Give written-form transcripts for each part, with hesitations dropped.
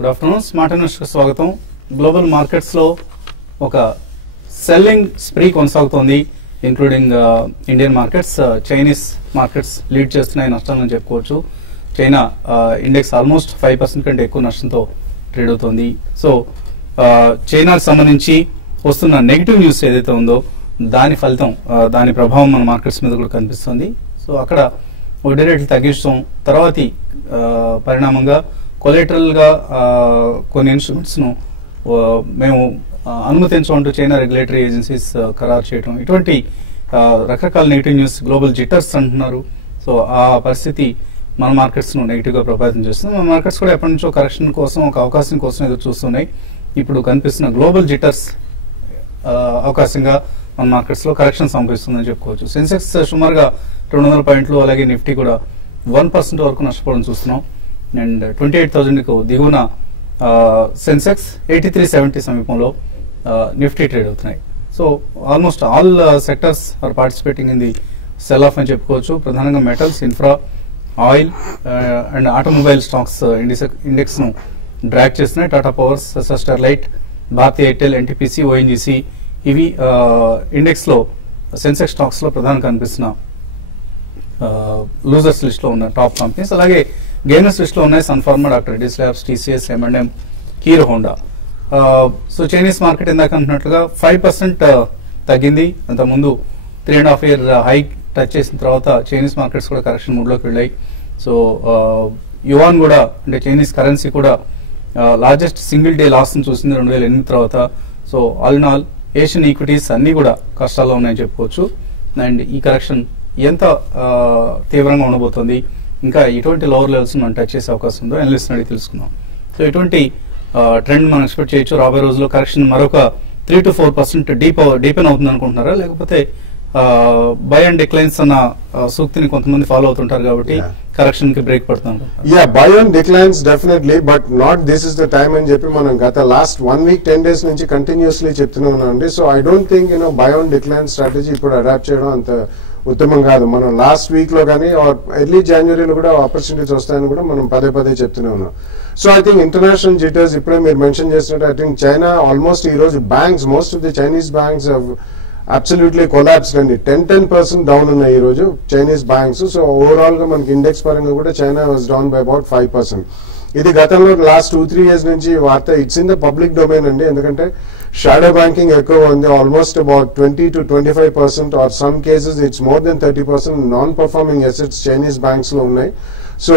Good afternoon. Smart investor స్వాగతం. Global markets లో ఒక సెల్లింగ్ స్ప్రీ కొనసాగుతోంది, including Indian markets. Chinese markets lead చేస్తున్నాయి నష్టాలని చెప్పుకోవచ్చు. చైనా ఇండెక్స్ ఆల్మోస్ట్ 5% కంటే ఎక్కువ నష్టంతో ట్రేడ్ అవుతోంది. సో చైనాకు సంబంధించి వస్తున్న నెగిటివ్ న్యూస్ ఏదైతే ఉందో దాని ఫలితం, దాని ప్రభావం మన మార్కెట్స్ మీద కూడా కనిపిస్తుంది. సో అక్కడ వడ్డీ రేట్లు తగ్గించడం తర్వాతి పరిణామంగా కొలెటరల్ గా కొన్ని ఇన్స్ట్రుమెంట్స్ ను మేము అనుమతించమంటూ చైనా రెగ్యులేటరీ ఏజెన్సీస్ ఖరారు చేయడం, ఇటువంటి రకరకాల నెగిటివ్ న్యూస్ గ్లోబల్ జిట్టర్స్ అంటున్నారు. సో ఆ పరిస్థితి మన మార్కెట్స్ ను నెగిటివ్ గా ప్రభావితం చేస్తుంది. మన మార్కెట్స్ కూడా ఎప్పటి నుంచో కరెక్షన్ కోసం, ఒక అవకాశం కోసం ఎదురు చూస్తున్నాయి. ఇప్పుడు కనిపిస్తున్న గ్లోబల్ జిట్టర్స్ అవకాశంగా మన మార్కెట్స్ లో కరెక్షన్ సంభవిస్తుందని చెప్పుకోవచ్చు. సెన్సెక్స్ సుమారుగా 200 పాయింట్లు, అలాగే నిఫ్టీ కూడా 1% వరకు నష్టపోవడం చూస్తున్నాం. అండ్ 28,000 కు దిగువన సెన్సెక్స్ 8370 సమీపంలో నిఫ్టీ ట్రేడ్ అవుతున్నాయి. So almost all sectors are participating in the sell off అని చెప్పుకోవచ్చు. ప్రధానంగా metals, infra, oil and automobile stocks index ను డ్రాగ్ చేస్తున్నాయి. Tata powers, Sterlite, Bharti Airtel, NTPC, ONGC ఇవి ఇండెక్స్ లో సెన్సెక్స్ స్టాక్స్ లో ప్రధానంగా కనిపిస్తున్న లూజర్స్ లిస్ట్ లో ఉన్న టాప్ కంపెనీస్. అలాగే గెయినర్స్ లిస్ట్ లో ఉన్నాయి Sun Pharma, doctor Reddy's labs, TCS, M&M, Hero Honda. So Chinese market ఇందాక అంటున్నట్లుగా 5% తగ్గింది. అంత ముందు 3.5 year హైక్ టచ్ చేసిన తర్వాత చైనీస్ మార్కెట్స్ కూడా కరెక్షన్ మూడ్ లోకి వెళ్ళాయి. సో యువాన్ కూడా, అంటే చైనీస్ కరెన్సీ కూడా లార్జెస్ట్ సింగిల్ డే లాస్ చూసింది 2008 తర్వాత. So all in all Asian equities అన్ని కూడా కష్టాల్లో ఉన్నాయని చెప్పుకోవచ్చు. అండ్ ఈ కరెక్షన్ ఎంత తీవ్రంగా ఉండబోతోంది, ఇంకా ఎటువంటి లోవర్ లెవెల్స్ మనం టచ్ చేసే అవకాశం ఉందో అనలిస్ట్ అడిగి తెలుసుకుందాం. సో ఎటువంటి ట్రెండ్ మనం ఎక్స్పెక్ట్ చేయొచ్చు? రాబోయే రోజుల్లో కరెక్షన్ మరొక 3 to 4% డీపెన్ అవుతుంది అనుకుంటున్నారా, లేకపోతే బై అండ్ డిక్లైన్స్ అన్న సూక్తిని కొంతమంది ఫాలో అవుతుంటారు కాబట్టి కరెక్షన్ కి బ్రేక్ పడుతుంది? By and declines definitely, but not this is the time అని చెప్పి మనం గత లాస్ట్ 1 week 10 days నుంచి కంటిన్యూస్లీ చెప్తూనే ఉన్నామండి. So I don't think by and decline strategy ఇప్పుడు అడాప్ట్ చేయడం అంత ఉత్తమం కాదు. మనం లాస్ట్ వీక్ లో కానీ ఎర్లీ జనవరిలో కూడా ఆపర్చునిటీస్ వస్తాయని కూడా మనం పదే చెప్తూనే ఉన్నాం. సో ఐ థింక్ ఇంటర్నేషనల్ జిటర్స్ ఇప్పుడే మీరు మెన్షన్ చేసినట్టు ఐ థింక్ చైనా ఆల్మోస్ట్ ఈ రోజు banks, most of the Chinese banks absolutely collapsed అండి. 10% డౌన్ ఉన్నాయి ఈ రోజు చైనీస్ బ్యాంక్స్. సో ఓవరాల్ గా మనకి ఇండెక్స్ పరంగా కూడా China was down by about 5%. ఇది గతంలో లాస్ట్ 2-3 years నుంచి వార్త it's in the public domain అండి. ఎందుకంటే షాడో బ్యాంకింగ్ ఎక్కువ ఉంది. Almost about 20 to 25% or some cases it's more than 30% non performing assets Chinese banks లో ఉన్నాయి. So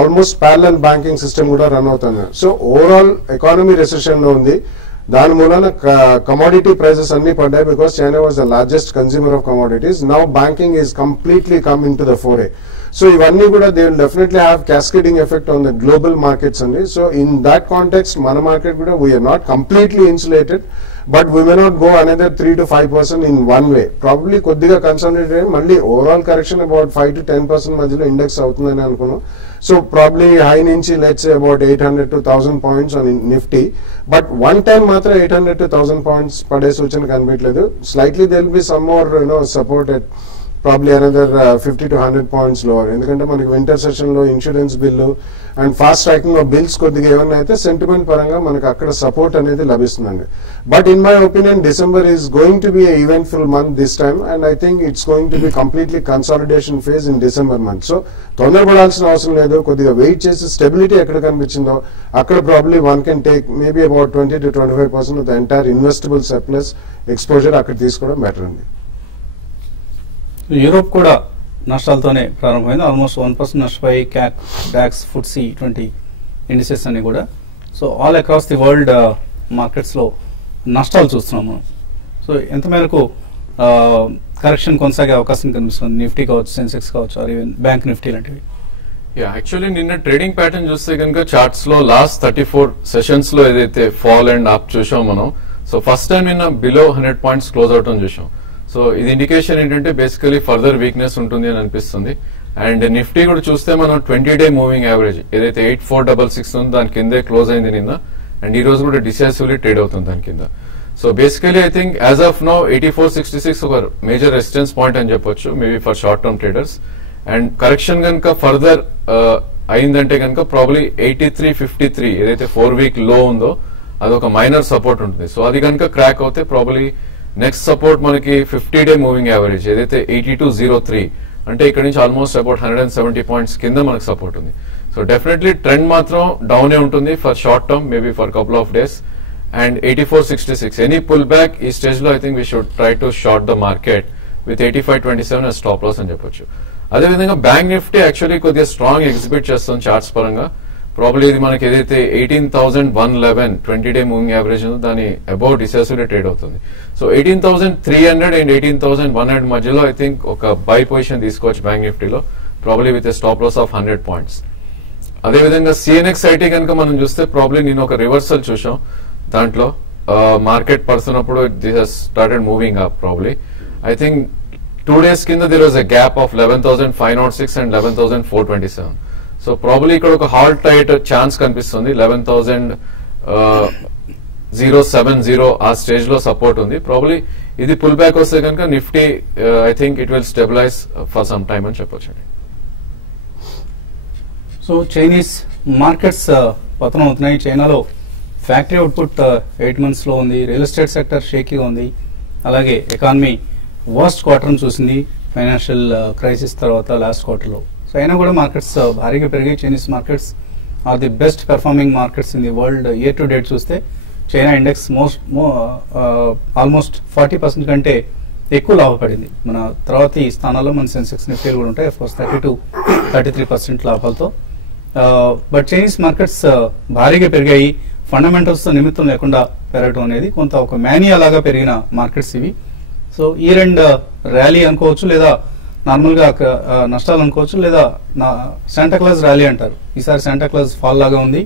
almost parallel banking system కూడా రన్ అవుతుంది. సో ఓవరాల్ ఎకానమీ రెసెషన్ లో ఉంది. దాని మూలన కమోడిటీ ప్రైసెస్ అన్ని పడ్డాయి because China was the largest consumer of commodities. Now banking is completely come in to the fore. So ఇవన్నీ కూడా they will definitely have cascading effect on the global markets అండి. So in that context మన market కూడా we are not completely insulated, but we may not go another 3 to 5% in one way. Probably కొద్దిగా consolidate అయ్యి మళ్ళీ overall correction about 5 to 10% మధ్యలో index అవుతుందని అనుకున్నాం. So probably high నుంచి let's about 800 to 1000 points on Nifty, but one time మాత్రం 800 to 1000 points పడే సూచన కనిపించలేదు. Slightly there will be some more support at probably another 50 to 100 points lower. ఎందుకంటే మనకి వింటర్ సెషన్ లో insurance bill and fast tracking of bills కొద్దిగా ఏమన్నా అయితే సెంటిమెంట్ పరంగా మనకి అక్కడ సపోర్ట్ అనేది లభిస్తుందండి. But in my opinion December is going to be eventful month this time and I think it's going to be completely consolidation phase in December month. So తొందరపడాల్సిన అవసరం లేదు. కొద్దిగా వెయిట్ చేసి స్టెబిలిటీ ఎక్కడ కనిపించిందో అక్కడ probably one can take maybe about 20 to 25% of the entire investable surplus exposure అక్కడ తీసుకోవడం బెటర్ అండి. యూరోప్ కూడా నష్టాలతోనే ప్రారంభమైంది. ఆల్మోస్ట్ 1% నష్టపోయి క్యాక్, డాక్స్, ఫుట్సీ ఇటువంటి ఇండిసెస్ అన్ని కూడా. So all across the world markets లో నష్టాలు చూస్తున్నాం మనం. సో ఎంత మేరకు కరెక్షన్ కొనసాగే అవకాశం కనిపిస్తుంది? నిఫ్టీ కావచ్చు, సెన్సెక్స్ కావచ్చు, ఆర్ ఈవెన్ బ్యాంక్ నిఫ్టీ లాంటివి. యాక్చువల్లీ నిన్న ట్రేడింగ్ ప్యాటర్న్ చూస్తే కనుక చార్ట్స్ లో లాస్ట్ 34 సెషన్స్ లో ఏదైతే ఫాల్ అండ్ అప్ చూసాం మనం. సో ఫస్ట్ టైం నిన్న బిలో 100 points క్లోజ్ అవుట్ అని చూసాం. సో ఇది ఇండికేషన్ ఏంటంటే బేసికలీ ఫర్దర్ వీక్నెస్ ఉంటుంది అని అనిపిస్తుంది. అండ్ నిఫ్టీ కూడా చూస్తే మనం 20-day మూవింగ్ యావరేజ్ ఏదైతే 8466 ఉందో దాని కిందే క్లోజ్ అయింది నిన్న. అండ్ ఈ రోజు కూడా డిసైసివ్లీ ట్రేడ్ అవుతుంది దాని కింద. So basically I think as of now 8466 ఒక మేజర్ రెసిస్టెన్స్ పాయింట్ అని చెప్పొచ్చు maybe for short term traders. And correction కనుక ఫర్దర్ అయిందంటే కనుక ప్రాబ్లీ 83.53 ఏదైతే 4 వీక్ లో ఉందో అది ఒక మైనర్ సపోర్ట్ ఉంటుంది. సో అది కనుక క్రాక్ అవుతే ప్రాబ్లీ నెక్స్ట్ సపోర్ట్ మనకి 50-day మూవింగ్ యావరేజ్ ఏదైతే 82.03 అంటే ఇక్కడ నుంచి ఆల్మోస్ట్ అబౌట్ 170 పాయింట్స్ కింద మనకు సపోర్ట్ ఉంది. సో డెఫినెట్లీ ట్రెండ్ మాత్రం డౌనే ఉంటుంది for short term, maybe for couple of days. And 84.66 any pull back ఈ స్టేజ్ లో I think we should try to short the market with 85.27 as stop loss అని చెప్పొచ్చు. అదేవిధంగా బ్యాంక్ నిఫ్టీ యాక్చువల్లీ కొద్దిగా strong exhibit చేస్తుంది చార్ట్స్ పరంగా. Probably ఇది మనకి ఏదైతే 18,111 20-day మూవింగ్ యావరేజ్ ఉందో దాని అబౌట్ డిసెసివ్లీ ట్రేడ్ అవుతుంది. సో 18,300 అండ్ 18,100 మధ్యలో ఐ థింక్ ఒక బై పొజిషన్ తీసుకోవచ్చు బ్యాంక్ నిఫ్టీలో, probably with stop loss of 100 points. అదేవిధంగా సిఎన్ఎక్స్ ఐటీ కనుక మనం చూస్తే ప్రాబ్లీ నేను ఒక రివర్సల్ చూసాం, దాంట్లో మార్కెట్ పడుతున్నప్పుడు this has started moving up. Probably I think 2 days కింద there was a gap of 11,506 and 11,427. So probably ఇక్కడ ఒక హాల్ట్ అయ్యే ఛాన్స్ కనిపిస్తుంది. 11,070 ఆ స్టేజ్ లో సపోర్ట్ ఉంది. ప్రాబ్లీ ఇది పుల్ బ్యాక్ వస్తే కనుక Nifty I think it will stabilise for some time అని చెప్పొచ్చు. సో చైనీస్ మార్కెట్స్ పతనం అవుతున్నాయి. చైనాలో ఫ్యాక్టరీ అవుట్పుట్ 8 months లో ఉంది. రియల్ ఎస్టేట్ సెక్టర్ షేకీగా ఉంది. అలాగే ఎకానమీ వర్స్ట్ క్వార్టర్ చూసింది ఫైనాన్షియల్ క్రైసిస్ తర్వాత లాస్ట్ క్వార్టర్లో. సో అయినా కూడా మార్కెట్స్ భారీగా పెరిగాయి. Chinese markets are the best performing markets in the world. Year to date చూస్తే చైనా ఇండెక్స్ ఆల్మోస్ట్ 40% కంటే ఎక్కువ లాభపడింది. మన తర్వాత ఈ స్థానాల్లో మన సెన్సెక్స్ నిఫ్టీలు కూడా ఉంటాయి, అఫ్కోర్స్ 32-33% లాభాలతో. బట్ చైనీస్ మార్కెట్స్ భారీగా పెరిగాయి. ఫండమెంటల్స్ తో నిమిత్తం లేకుండా పెరగడం అనేది కొంత ఒక మేనియా లాగా పెరిగిన మార్కెట్స్ ఇవి. సో ఈ రెండు ర్యాలీ అనుకోవచ్చు, లేదా నార్మల్ గా నష్టాలు అనుకోవచ్చు, లేదా శాంటాక్లాజ్ ర్యాలీ అంటారు. ఈసారి శాంటాక్లాజ్ ఫాల్ లాగా ఉంది.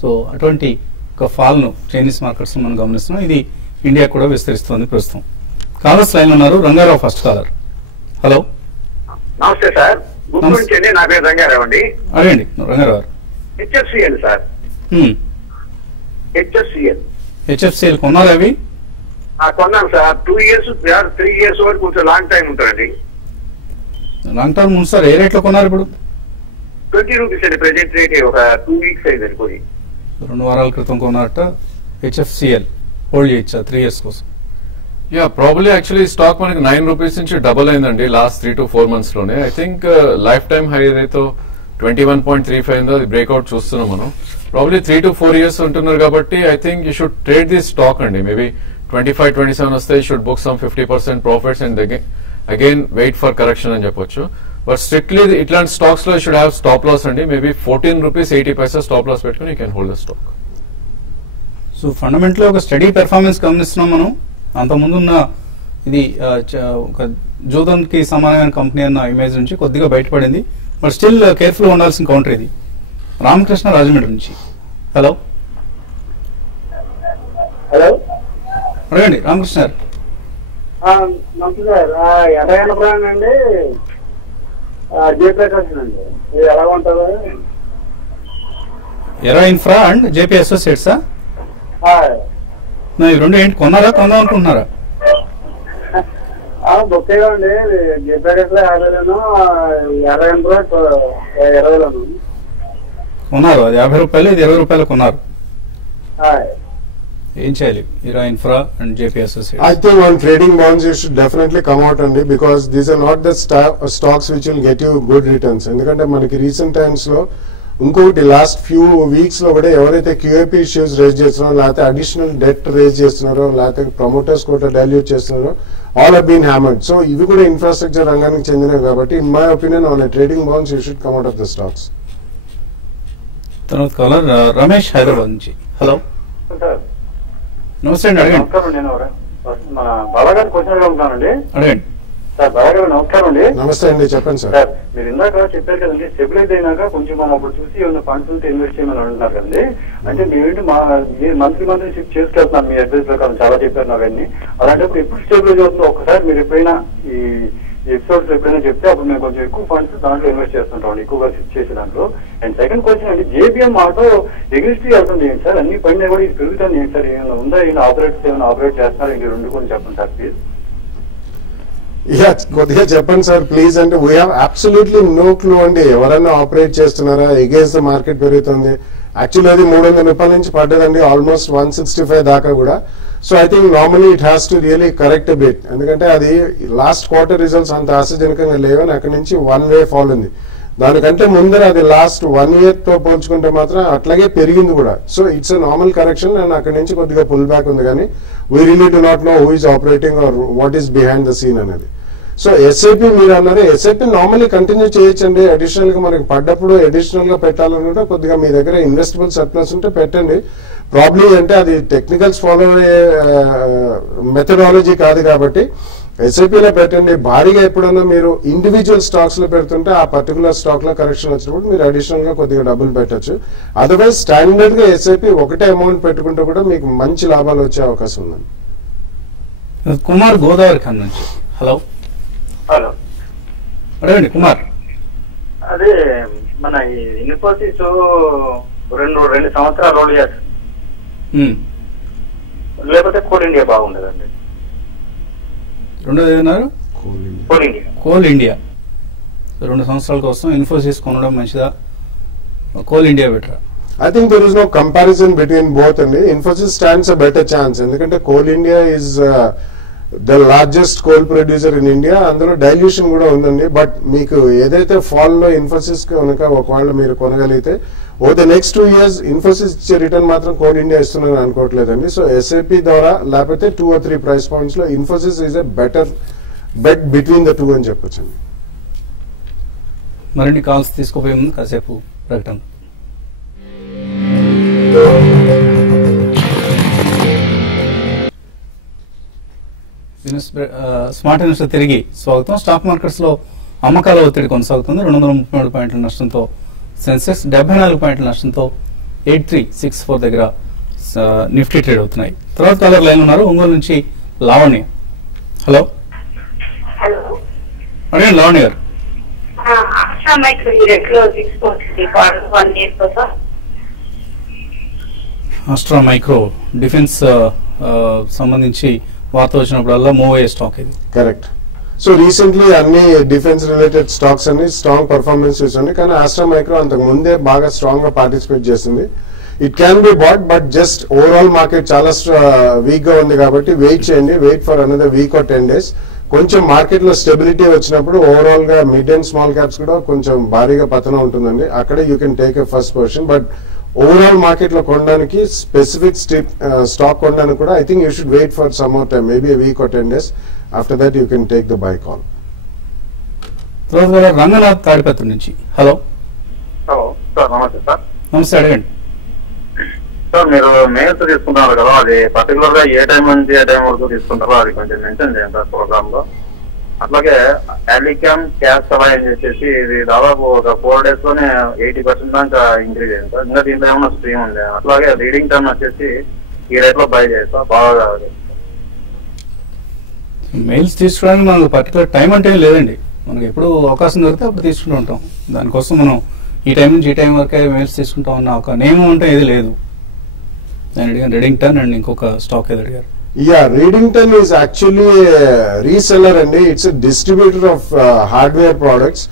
సో అటువంటి ఒక ఫాల్ ను చైనీస్ మార్కెట్స్ మనం గమనిస్తున్నాం. ఇది ఇండియా కూడా విస్తరిస్తుంది ప్రస్తుతం. కాలర్స్ లైన్ ఉన్నారు. Rangarao first caller. హలో, నమస్తే సార్. గుంటూరు నుంచి అండి. నా పేరు రంగారావు అండి. అడగండి రంగారావు గారు. HFCL sir. హెచ్ఎఫ్సిఎల్ కొన్నారా అవి? కొన్నాను సార్. 2 years 3 years వరకు కొంచెం లాంగ్ టైం ఉంటుందండి. లాంగ్ టర్మ్ ఉంది సార్. ఏ రేట్ లో కొన్నారు ఇప్పుడు? 20 rupees అండి ప్రెజెంట్ రేట్. ఒక 2 weeks అయింది అనుకోని. 2 వారాల క్రితం కొన్నారట. హెచ్ఎఫ్సిఎల్ హోల్డ్ చేయొచ్చా 3 years కోసం? యా ప్రాబ్లీ యాక్చువల్లీ స్టాక్ మనకి 9 rupees నుంచి డబుల్ అయిందండి లాస్ట్ 3 to 4 months లోనే. I think life time high ఏదైతే 21.35 ఉందో అది బ్రేక్అవుట్ చూస్తున్నాం మనం. ప్రాబ్లీ 3 to 4 years ఉంటున్నారు కాబట్టి I think you should trade this stock అండి. మేబీ 25-27 వస్తే you should book some 50% profits and again wait for correction అని చెప్పొచ్చు. బట్ స్ట్రిక్ట్లీ ఇట్లాంటి స్టాక్స్ లో షుడ్ హ్యావ్ స్టాప్ లాస్ అండి. మేబీ 14 rupees 80 స్టాప్ లాస్ పెట్టుకుని you can hold the stock. So fundamental ఒక study performance గమనిస్తున్నాం మనం. అంతకుముందున్న ఇది ఒక జోధన్ కి సమానమైన కంపెనీ అన్న ఇమేజ్ నుంచి కొద్దిగా బయటపడింది. బట్ స్టిల్ కేర్ఫుల్ ఉండాల్సిన కౌంటర్ ఇది. రామకృష్ణ రాజమండ్రి నుంచి. హలో హలో, అడగండి రామకృష్ణ గారు. నమస్తే సార్. ఎర్రగండ్రపురం అండి, జయప్రకాష్ అండి. ఇది ఎలా ఉంటుంది? ఎరా ఇన్ఫ్రా అండ్ జేపీ అసోసియేట్సా? ఈ రెండు ఏంటి కొన్నారా, కొందాం అనుకుంటున్నారా? బుక్ చేయండి. జయప్రకాష్ లో 50,000, ఎర్రగండ్ర 20,000 కొన్నారు. అది 50 రూపాయలు, ఇది 20 రూపాయలు కొన్నారు. ఏం చేయాలి Era infra and JP associates? I think on trading bonds you should definitely come out అండి, because these are not the stocks which will get you good returns. ఎందుకంటే మనకి రీసెంట్ టైమ్స్ లో ఇంకొకటి లాస్ట్ ఫ్యూ వీక్స్ లో కూడా ఎవరైతే క్యూఐపీ ఇష్యూస్ రేజ్ చేస్తున్నారో, లేకపోతే అడిషనల్ డెట్ రేజ్ చేస్తున్నారో, లేకపోతే ప్రమోటర్స్ కూడా డైల్యూట్ చేస్తున్నారో, all have been hammered. So ఇవి కూడా ఇన్ఫ్రాస్ట్రక్చర్ రంగానికి చెందినవి కాబట్టి in my opinion on trading bonds you should come out of the stocks. తర్వాత కాలర్ రమేష్ హైదరాబాద్ నుంచి. హలో నమస్తే అండి, అడగండి. నమస్కారం. నేను మన బాబాగారి క్వశ్చన్ అడుగుతున్నానండి. అడగండి సార్. బాబాగారు నమస్కారం అండి. నమస్తే అండి, చెప్పండి సార్. సార్, మీరు ఇందాక చెప్పారు కదండి, స్టెబిలైజ్ అయినాక కొంచెం మనం అప్పుడు చూసి ఏమైనా ఫండ్స్ ఉంటే ఇన్వెస్ట్ చేయమని అంటున్నారు కదండి. అంటే మీరేంటి మీరు మంత్లీ షిఫ్ట్ చేసుకెళ్తున్నారు మీ అడ్వైస్ ప్రకారం, చాలా చెప్పారు అవన్నీ. అలాంటప్పుడు ఎప్పుడు స్టెబిలైజ్ అవుతుందో ఒకసారి మీరు ఎప్పుడైనా ఈ ఎపిసోడ్స్ ఎప్పుడైనా చెప్తే అప్పుడు మేము కొంచెం ఎక్కువ ఫండ్స్ దాంట్లో ఇన్వెస్ట్ చేస్తుంటాం, ఎక్కువగా షిఫ్ట్ చేసే దాంట్లో. అండ్ సెకండ్ క్వశ్చన్ అండి, జేబీఎం ఆటో ఎగ్జిస్ట్ వెళ్తుంది ఏంటి సార్? అన్ని పైన కూడా ఇది పెరుగుతుంది ఏంటి సార్? ఏమైనా ఉందా? ఏమైనా ఆపరేట్ చేస్తున్నారు ఏంటి? రెండు కొంచెం చెప్పండి సార్ ప్లీజ్. కొద్దిగా చెప్పండి సార్ ప్లీజ్. అంటే we have absolutely no clue అండి. ఎవరైనా ఆపరేట్ చేస్తున్నారా, ఎగేన్స్ ద మార్కెట్ పెరుగుతుంది. యాక్చువల్లీ అది 300 రూపాయల నుంచి పడ్డదండి, ఆల్మోస్ట్ 165 దాకా కూడా. So I think normally it has to really correct bit, ఎందుకంటే అది లాస్ట్ క్వార్టర్ రిజల్ట్స్ అంత ఆశాజనకంగా లేవని అక్కడి నుంచి వన్ వే ఫాల్ ఉంది. దానికంటే ముందర అది లాస్ట్ 1 year తో పోల్చుకుంటే మాత్రం అట్లాగే పెరిగింది కూడా. So it's a normal correction and అక్కడి నుంచి కొద్దిగా పుల్ బ్యాక్ ఉంది. కానీ we really do not know who is operating or what is behind the scene అనేది. సో ఎస్ఐపి మీరు అన్నారు, ఎస్ఐపి నార్మల్లీ కంటిన్యూ చేయొచ్చండి. అడిషనల్ గా మనకి పడ్డప్పుడు అడిషనల్ గా పెట్టాలనుకుంటే కొద్దిగా మీ దగ్గర ఇన్వెస్టబుల్ సర్ప్లస్ ఉంటే పెట్టండి. ప్రాబ్లీ అంటే అది టెక్నికల్స్ ఫాలో అయ్యే మెథడాలజీ కాదు కాబట్టి ఎస్ఐపిలో పెట్టండి. భారీగా ఎప్పుడన్నా మీరు ఇండివిజువల్ స్టాక్స్ లో పెడుతుంటే ఆ పర్టికులర్ స్టాక్ లో కరెక్షన్ వచ్చినప్పుడు మీరు అడిషనల్ గా కొద్దిగా డబ్బులు పెట్టచ్చు. అదర్వైజ్ స్టాండర్డ్ గా ఎస్ఐపి ఒకటే అమౌంట్ పెట్టుకుంటే కూడా మీకు మంచి లాభాలు వచ్చే అవకాశం ఉందండి. కుమార్ గోదావరి ఖాన్ నుంచి. హలో హలో, అడగండి కుమార్. అదే మన ఈ ఇన్ఫోసిస్ రెండు సంవత్సరాలు రోల్ చేస్తారు, లేకపోతే కోల్ ఇండియా బాగుండదండి. రెండోది ఏదన్నారు? Coal India. 2 సంవత్సరాల కోసం ఇన్ఫోసిస్ కొనడం మంచిదా, కోల్ ఇండియా బెటరా? I think there is no comparison between both అండి. Infosys stands a better chance ఎందుకంటే coal India is the largest coal producer in India. అందులో డైల్యూషన్ కూడా ఉందండి. బట్ మీకు ఏదైతే ఫాల్ లో ఇన్ఫోసిస్ కనుక ఒకవేళ మీరు కొనగలిగితే over the next 2 years Infosys ఇచ్చే రిటర్న్ మాత్రం కోల్ ఇండియా ఇస్తుందని అనుకోవట్లేదండి. సో ఎస్ఐపి ద్వారా లేకపోతే 2 or 3 ప్రైస్ పాయింట్స్ లో Infosys is a better bet between the two అని చెప్పొచ్చండి. మరిన్ని కాల్స్ తీసుకోపోయే ముందు కాసేపు ప్రకటన. స్మార్ట్ ఇన్వెస్టర్ తిరిగి స్వాగతం. స్టాక్ మార్కెట్స్ లో అమ్మకాల ఒత్తిడి కొనసాగుతుంది. 233 పాయింట్ల నష్టంతో సెన్సెక్స్ 74 పాయింట్ల నష్టంతో 8364 దగ్గర నిఫ్టీ ట్రేడ్ అవుతున్నాయి. తర్వాత కాలర్ లైన్ ఉన్నారు, ఒంగోలు నుంచి లావణ్య. హలో హలో, అడగండి లావణ్య గారు. ఆస్ట్రా మైక్రో డిఫెన్స్ సంబంధించి వార్త వచ్చినప్పుడల్లా మూవ్ అయ్యే స్టాక్ ఇది. కరెక్ట్. సో రీసెంట్లీ అన్ని డిఫెన్స్ రిలేటెడ్ స్టాక్స్ అన్ని స్ట్రాంగ్ పర్ఫార్మెన్స్ చూసింది. కానీ ఆస్ట్రా మైక్రో అంతకు ముందే బాగా స్ట్రాంగ్ గా పార్టిసిపేట్ చేసింది. It can be bought, but just overall market చాలా వీక్ గా ఉంది కాబట్టి వెయిట్ చేయండి. Wait for another week or 10 days. కొంచెం మార్కెట్ లో స్టెబిలిటీ వచ్చినప్పుడు ఓవరాల్ గా మిడ్ అండ్ స్మాల్ క్యాప్స్ కూడా కొంచెం భారీగా పతనం ఉంటుందండి. అక్కడే you can take a first position. But overall market లో కొనడానికి స్పెసిఫిక్ స్టాక్ కొనడానికి కూడా I think you should wait for some more time, maybe week or 10 days. After that you can take the by call. తర్వాత రంగనాథ్ తాడిపత్రి నుంచి. Hello sir, నమస్తే sir. నమస్తే, అడగండి sir. మీరు మెయిల్స్ తీసుకుంటున్నారు కదా, అది పర్టికులర్ గా ఏ టైం నుంచి ఏ టైం వరకు తీసుకుంటారో అది కొంచెం మెన్షన్ చేయండి సార్ ప్రోగ్రామ్ లో. అట్లాగే అలికామ్ క్యాష్ సలహా అని చెప్పేసి ఇది దాదాపు ఒక 4 days లోనే 80% దాకా ఇంక్రీజ్ అయింది సార్. ఇంకా దీంట్లో ఏమన్నా స్ట్రీమ్ ఉంది? అట్లాగే రీడింగ్ టర్న్ వచ్చేసి ఈ రేట్ లో బై చేస్తా బాగా. మెయిల్స్ తీసుకోవడానికి మనకు పర్టికులర్ టైం అంటే లేదండి. మనకి ఎప్పుడు అవకాశం దొరికితే అప్పుడు తీసుకుంటూ ఉంటాం. దానికోసం మనం ఈ టైం నుంచి ఈ టైం వరకే మెయిల్స్ తీసుకుంటాం అన్న ఒక నియమం అంటే ఏది లేదు. నేను అడిగాను రీడింగ్ టర్న్ అండ్ ఇంకొక స్టాక్ ఏది అడిగారు. Redington is actually a reseller and it's a distributor of hardware products.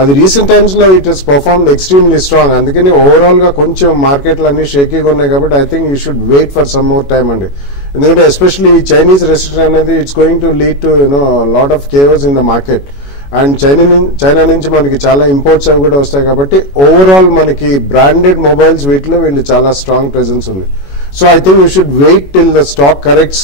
అది రీసెంట్ టైమ్స్ లో it has performed extremely strong. అందుకని ఓవరాల్ గా కొంచెం మార్కెట్లు అన్ని షేకీగా ఉన్నాయి కాబట్టి I think you should wait for some more time అండి. ఎందుకంటే ఎస్పెషల్లీ చైనీస్ రెస్ట్రిక్షన్ అనేది it's going to lead to lot of caveats in the market. And China నుంచి మనకి చాలా ఇంపోర్ట్స్ అవి కూడా వస్తాయి కాబట్టి ఓవరాల్ మనకి బ్రాండెడ్ మొబైల్స్ వీటిలో వీళ్ళు చాలా స్ట్రాంగ్ ప్రెజెన్స్ ఉంది. So I think you should wait till the stock corrects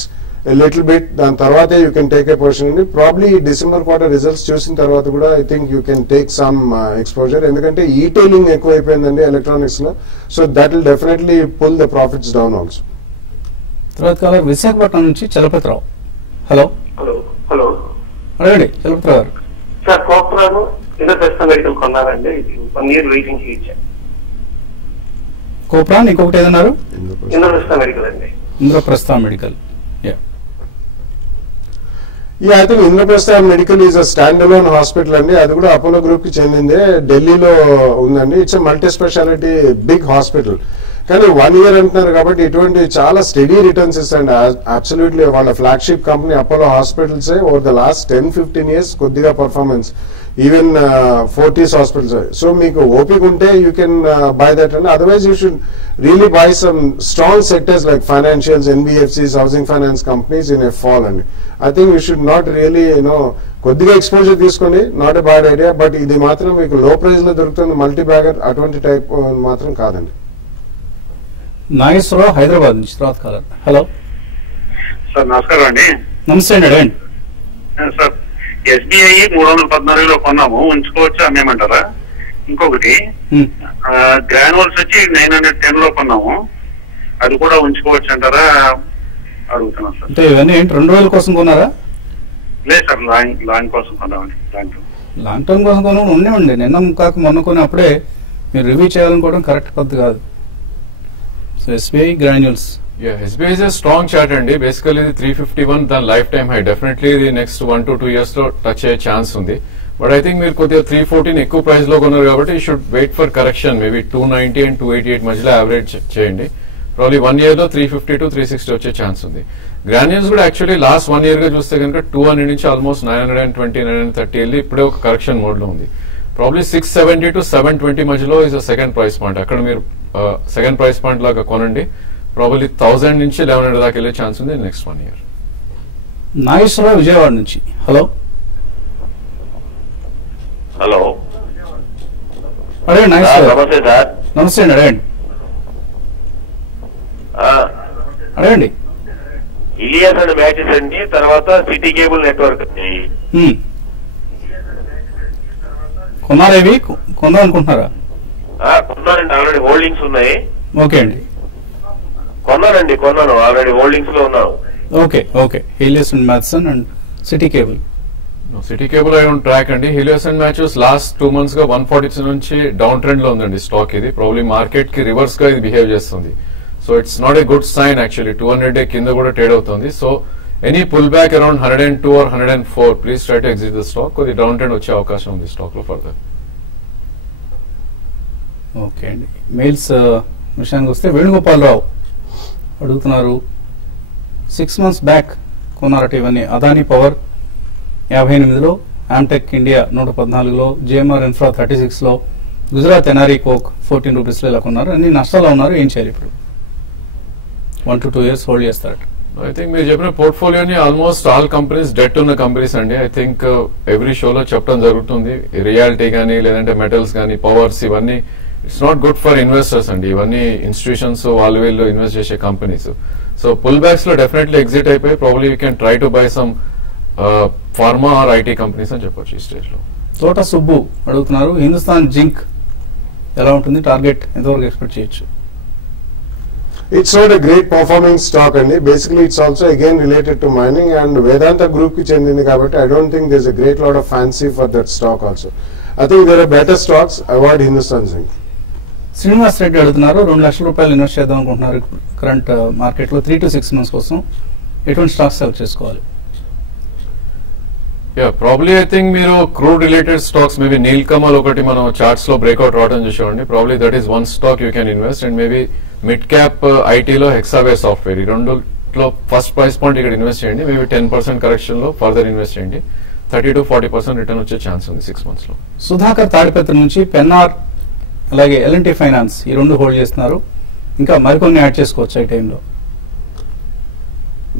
a little bit. దాని తర్వాత you can take a portion in it. Probably December quarter results చూసిన తర్వాత కూడా I think you can take some exposure. ఎందుకంటే e-tailing ఎక్కువ అయిపోయిందండి electronics లో. So that will definitely pull the profits down also. తర్వాత కాలర్ విశాఖపట్నం నుంచి చలపతిరావు. హలో హలో హలో, అడగండి చలపతిరావు గారు. సార్ కోపరాను ఇంద్రప్రస్థ మెడికల్ కొన్నారండి, 1 year వెయిటింగ్ ఇచ్చాను. కోప్రాన్ ఇంకొకటి ఏదన్నారు? ఇంద్రప్రస్థ మెడికల్ అండి. Indraprastha medical. I think Indraprastha medical is a stand alone hospital అండి. అది కూడా అపోలో గ్రూప్ కి చెందిందే, ఢిల్లీలో ఉందండి. It's multi speciality big hospital. కానీ 1 year అంటున్నారు కాబట్టి ఇటువంటి చాలా స్టడీ రిటర్న్స్ ఇస్తాయండి. అబ్సల్యూట్లీ వాళ్ళ flagship company Apollo hospitals over the last 10-15 years కొద్దిగా performance, even Fortis hospitals. So మీకు ఓపిక ఉంటే you can buy that and otherwise you should really buy some strong sectors like financials, NBFCs, housing finance companies in a fall అండి. I think you should not really కొద్దిగా exposure తీసుకోండి, not a bad idea. But ఇది మాత్రం మీకు లో price లో దొరుకుతుంది multi bagger, అటువంటి టైప్ మాత్రం కాదండి. నాగేశ్వరరావు హైదరాబాద్ నుంచి తర్వాత కాలర్. హలో సార్ నమస్కారం అండి. నమస్తే అండి, అడగండి. సార్ ఎస్బీఐ 314లో కొన్నాము, ఉంచుకోవచ్చు అమ్మేమంటారా? ఇంకొకటి గ్రాన్యూల్స్ వచ్చి 910లో కొన్నాము, అది కూడా ఉంచుకోవచ్చు అంటారా అడుగుతున్నాం సార్. అంటే ఇవన్నీ ఏంటి 2 రోజుల కోసం కొన్నారా? లేదు సార్, లాంగ్ కోసం కొన్నామండి. లాంగ్ టర్మ్ కోసం కొనుగోలు ఉండేవండి. నిన్న కాక మొన్న కొన్నప్పుడే మీరు రివ్యూ చేయాలనుకోవడం కరెక్ట్ పద్ధతి కాదు. So SBI Granules. SBI is strong chart అండి. బేసికల్లీ ఇది 351 దాని లైఫ్ టైమ్ హై. డెఫినెట్లీ ఇది నెక్స్ట్ 1 to 2 years లో టచ్ అయ్యే ఛాన్స్ ఉంది. బట్ ఐ థింక్ మీరు కొద్దిగా 314 ఎక్కువ ప్రైస్ లో కొన్నారు కాబట్టి you should wait for correction. Maybe 290 and 288 మధ్యలో యావరేజ్ చేయండి. ప్రాబ్లీ 1 year లో 350 to 360 వచ్చే ఛాన్స్ ఉంది. గ్రాన్యూల్స్ కూడా యాక్చువల్లీ లాస్ట్ 1 year గా చూస్తే కనుక 200 నుంచి ఆల్మోస్ట్ 920, 930 వెళ్ళి ఇప్పుడే ఒక కరెక్షన్ మోడ్ లో ఉంది. ప్రాబ్లీ 670 to 720 మధ్యలో ఇస్ సెకండ్ ప్రైస్ పాయింట్. అక్కడ మీరు సెకండ్ ప్రైస్ పాయింట్ లాగా కొనండి. ప్రాబ్లీ 1000 నుంచి 1100 దాకా వెళ్ళే ఛాన్స్ ఉంది నెక్స్ట్ 1 year. నాగేశ్వరరావు విజయవాడ నుంచి. హలో హలో అడగండి నాగేశ్వరరావు. నమస్తే సార్. నమస్తే అండి, అడగండి. అడగండి. ఇలియాస్ అండ్ మ్యాచెస్ అండి, తర్వాత సిటీ కేబుల్ నెట్వర్క్ అండి. కొన్నారా? ఇవి కొందాం అనుకుంటున్నారా? కొన్నానండి, ఆల్రెడీ హోల్డింగ్స్ ఉన్నాయి. ఓకే అండి, కొన్నాను ఆల్రెడీ హోల్డింగ్స్ లో ఉన్నాను. Okay okay. Helios and Matheson and City Cable. City Cable I track అండి. Helios and Matheson last 2 months గా 140 నుంచి డౌన్ ట్రెండ్ లో ఉందండి స్టాక్. ఇది ప్రాబ్లీ మార్కెట్ కి రివర్స్ గా ఇది బిహేవ్ చేస్తుంది. So it's not a good sign actually. 200 కింద కూడా ట్రేడ్ అవుతుంది. So any pull back around 102 or 104 please try to exit the stock. కొద్ది డౌన్ ట్రెండ్ వచ్చే అవకాశం ఉంది స్టాక్ లో ఫర్దర్. ఓకే అండి. మెయిల్స్ విషయానికి వస్తే వేణుగోపాలరావు అడుగుతున్నారు, 6 months బ్యాక్ కొన్నారట ఇవన్నీ. అదానీ పవర్ 58లో, ఆమ్టెక్ ఇండియా 114లో, జేఎంఆర్ ఇన్ఫ్రా 36లో, గుజరాత్ ఎన్ఆర్ఈ కోక్ 14 రూపీస్లో ఇలా కొన్నారు. అన్ని నష్టాలు ఉన్నారు. ఏం చేయాలి ఇప్పుడు? 1 to 2 years హోల్డ్ చేస్తారట. ఐ థింక్ మీరు చెప్పిన పోర్ట్ఫోలియోని ఆల్మోస్ట్ ఆల్ కంపెనీస్ డెట్ ఉన్న కంపెనీస్ అండి. ఐ థింక్ ఎవ్రీ షోలో చెప్పడం జరుగుతుంది. రియాలిటీ కానీ లేదంటే మెటల్స్ కానీ పవర్స్ ఇవన్నీ it's not good for investors అండి. ఇవన్నీ ఇన్స్టిట్యూషన్స్ వాళ్ళు వీళ్ళు ఇన్వెస్ట్ చేసే కంపెనీస్. సో పుల్ బ్యాక్స్ లో డెఫినెట్లీ ఎగ్జిట్ అయిపోయి probably you can try to buy some pharma or IT companies అని చెప్పొచ్చు ఈ స్టేజ్ లో. తోట సుబ్బు అడుగుతున్నారు, హిందుస్థాన్ జింక్ ఎలా ఉంటుంది? టార్గెట్ ఎంతవరకు ఎక్స్పెక్ట్ చేయొచ్చు? It's not a great performing stock and basically it's also again related to mining and Vedanta group ki chendindi kabatti I don't think there's a great lot of fancy for that stock also. I think there are better stocks. Avoid Hindustan Zinc. Srinivas Reddy అడుగుతున్నారు, 2 లక్షల రూపాయలు invest చేద్దాం అనుకుంటున్నారు current market లో 3 to 6 months కోసం. ఎటువంటి stocks select చేసుకోవాలి? Probably I think మీరు crude related stocks maybe Nilkamal ఒకటి మనం చార్ట్స్ లో బ్రేక్అవుట్ రావడం చూసామండి. Probably that is one stock you can invest. And maybe mid cap ఐటీలో హెక్సావేర్ సాఫ్ట్వేర్ ఈ రెండులో ఫస్ట్ ప్రైస్ పాయింట్ ఇక్కడ ఇన్వెస్ట్ చేయండి. మేబీ 10% కరెక్షన్ లో ఫర్దర్ ఇన్వెస్ట్ చేయండి. 30 to 40% రిటర్న్ వచ్చే ఛాన్స్ ఉంది 6 months లో. సుధాకర్ తాడిపత్రి నుంచి పెన్నార్ అలాగే ఎల్ఎన్టీ ఫైనాన్స్ ఈ 2 హోల్డ్ చేస్తున్నారు. ఇంకా మరికొన్ని యాడ్ చేసుకోవచ్చు ఈ టైంలో?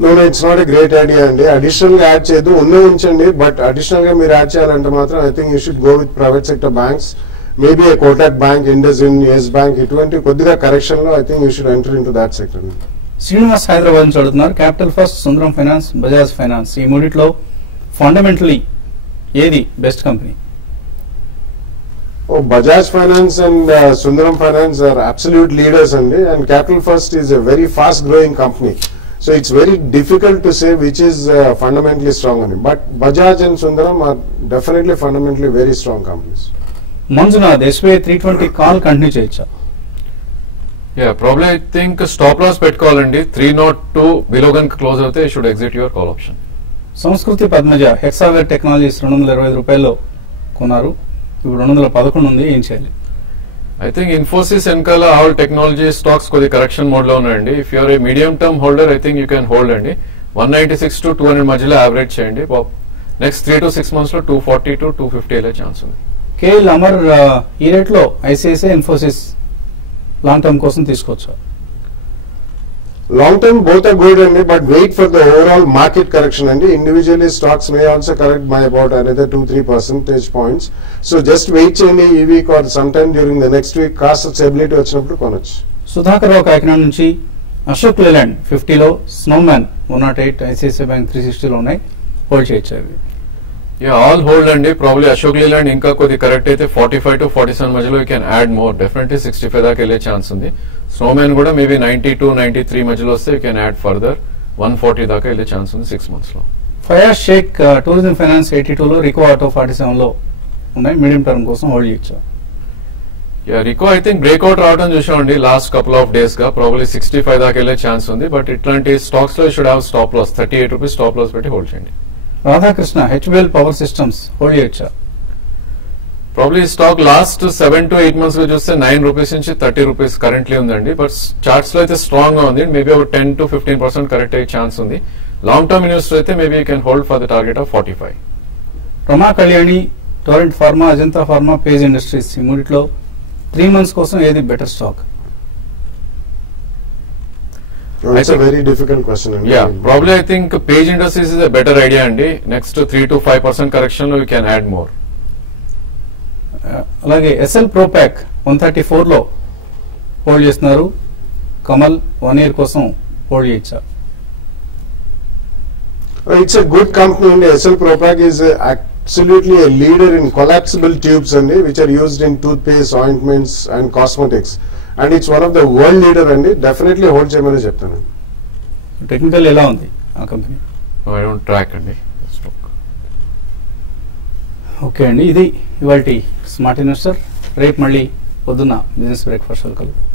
No, it's not a great idea అండి. అడిషనల్ గా యాడ్ చేయదు, ఉంచండి. బట్ అడిషనల్ గా మీరు యాడ్ చేయాలంటే మాత్రం I think you should go with private sector banks. Maybe a Kotak Bank, IndusInd, Yes Bank ఇటువంటి కొద్దిగా కరెక్షన్ లో I think you should enter into that sector. Srinivas Hyderabad నుంచి అడుగుతున్నారు, Capital First, Sundaram Finance, Bajaj Finance ఈ మూడిట్లో ఫండమెంటలీ ఏది best company? Bajaj Finance and Sundaram Finance are absolute leaders and Capital First is a very fast growing company. So it's very difficult to say which is fundamentally strong. But Bajaj and Sundaram are definitely fundamentally very strong companies. Manjunath SBI 320 call continue చేయొచ్చా? Probably I think stop loss పెట్టుకోవాలండి. 302 below గనుక close అవుతే you should exit your call option. Sanskriti Padmaja Hexaware technologies 220 రూపాయల్లో కొన్నారు, ఇప్పుడు 211 ఉంది. ఏం చేయాలి? ఐ థింక్ ఇన్ఫోసిస్ వెనకాల ఆల్ టెక్నాలజీ స్టాక్స్ కొద్ది కరెక్షన్ మోడ్ లో ఉన్నాయండి. If you're a medium term holder I think you can hold అండి. 196 to 200 మధ్యలో యావరేజ్ చేయండి. నెక్స్ట్ 3 to 6 months లో 240 to 250 వెళ్ళే ఛాన్స్ ఉంది. కేఎల్ అమర్ ఈ రేట్ లో ఐసిఐసిఐ ఇన్ఫోసిస్ లాంగ్ టర్మ్ కోసం తీసుకోవచ్చు. Long term both are good and but wait for the overall market correction and individually stocks may also correct by about another 2-3 percentage points. So just wait cheyandi ee week or sometime during the next week cost stability vachinappudu konochu. Sudhakar రావు కాకినాడ నుంచి అశోక్ లేలాండ్ 50 లో, Snowman 108, ICICI bank 360 లో ఉన్నాయి. Hold చేయొచ్చు అవి. All hold అండి. Probably Ashok Leyland ఇంకా కొద్ది correct అయితే 45 to 47 మధ్యలో you can add more. Definitely 65 దాకా వెళ్ళే ఛాన్స్ ఉంది. స్నోమ్యాన్ కూడా మేబీ 90 to 93 మధ్యలో వస్తే యూ కెన్ యాడ్ ఫర్దర్. 140 దాకా వెళ్ళే ఛాన్స్ ఉంది 6 months లో. ఫయాజ్ షేక్ టూరిజం ఫైనాన్స్ 82 లో, రికో ఆటో 47 లో ఉన్నాయి. మీడియం టర్మ్ కోసం హోల్డ్ చేయొచ్చు. రికో ఐ థింక్ బ్రేక్అవుట్ రావడం చూసామండి లాస్ట్ కపుల్ ఆఫ్ డేస్ గా. ప్రాబ్లీ 65 దాకా వెళ్ళే ఛాన్స్ ఉంది. బట్ ఇట్లాంటి స్టాక్స్ లో should have stop loss 38 rupees stop loss పెట్టి హోల్డ్ చేయండి. Radhakrishna HBL power systems hold చేయొచ్చా? Probably stock last 7 to 8 months లో చూస్తే 9 రూపీస్ నుంచి 30 రూపీస్ కరెంట్లీ ఉందండి. బట్ చార్ట్స్ లో అయితే స్ట్రాంగ్ గా ఉంది. మేబీ ఒక 10 to 15% కరెక్ట్ అయ్యే ఛాన్స్ ఉంది. లాంగ్ టర్మ్ ఇన్వెస్టర్ అయితే maybe you can hold for the target of 45. Rama Kalyani, torrent pharma, Ajanta pharma, page industries ఈ మూడిట్లో 3 months కోసం ఏది better stock? It's a very difficult question. Probably I think Page Industries is a better idea అండి. Next 3 to 5% correction లో you can add more. అలాగే SL Propack 134 లో hold చేస్తున్నారు. Kamal 1 year కోసం హోల్డ్ చేయొచ్చా? It's a good company and SL Propack is absolutely a leader in collapsible tubes and which are used in toothpaste, ointments and cosmetics. And it's one of the world leader and definitely hold చేయమని చెప్తాను. Technical ఎలా ఉంది ఆ company? I don't track అండి. Okay అండి, ఇది ఇవాల్టి smart investor. రేపు మళ్ళీ పొద్దున్న బిజినెస్ బ్రేక్ఫాస్ట్ కలుగుతాం.